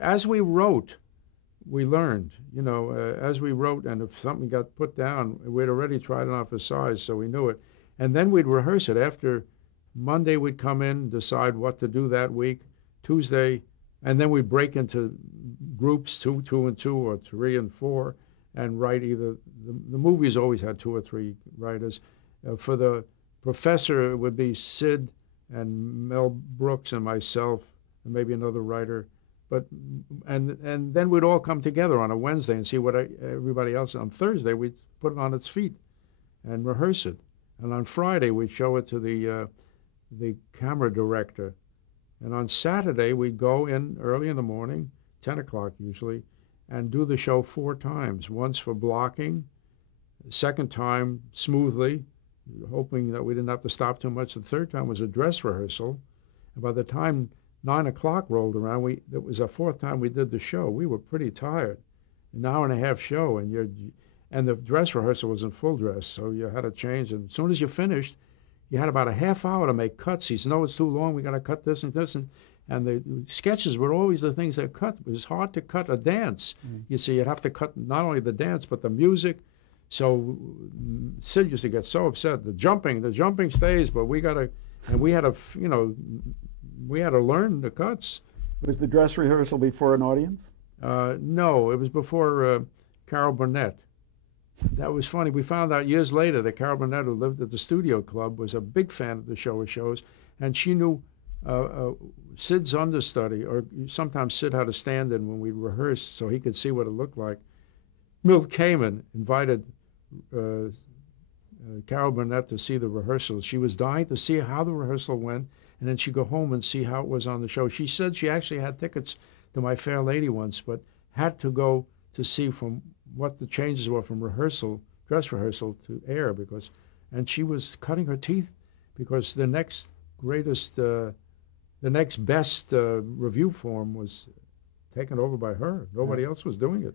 as we wrote, we learned, you know, as we wrote, and if something got put down, we'd already tried it on for size, so we knew it. And then we'd rehearse it. After Monday, we'd come in, decide what to do that week. Tuesday, and then we'd break into groups, two and two, or three and four, and write either, the movies always had two or three writers. For the professor, it would be Sid and Mel Brooks and myself, and maybe another writer. But and then we'd all come together on a Wednesday and see what everybody else. On Thursday, we'd put it on its feet and rehearse it. And on Friday, we'd show it to the camera director. And on Saturday, we'd go in early in the morning, 10 o'clock usually, and do the show 4 times. Once for blocking, second time smoothly, hoping that we didn't have to stop too much. The third time was a dress rehearsal. And by the time 9 o'clock rolled around, it was the 4th time we did the show. We were pretty tired. An hour and a half show, and the dress rehearsal was in full dress, so you had to change. And as soon as you finished, you had about a half hour to make cuts. He said, no, it's too long. We got to cut this and this. And the sketches were always the things that cut. It was hard to cut a dance. You see, you'd have to cut not only the dance, but the music. So Sid used to get so upset. The jumping stays, but we had to, you know, we had to learn the cuts. Was the dress rehearsal before an audience? No, it was before Carol Burnett. That was funny. We found out years later that Carol Burnett, who lived at the Studio Club, was a big fan of the shows, and she knew Sid's understudy, or sometimes Sid had to stand in when we rehearsed so he could see what it looked like. Milt Kamen invited Carol Burnett to see the rehearsals. She was dying to see how the rehearsal went, and then she'd go home and see how it was on the show. She said she actually had tickets to My Fair Lady once, but had to go to see from what the changes were from dress rehearsal to air, and she was cutting her teeth because the next best review form was taken over by her. Nobody else was doing it.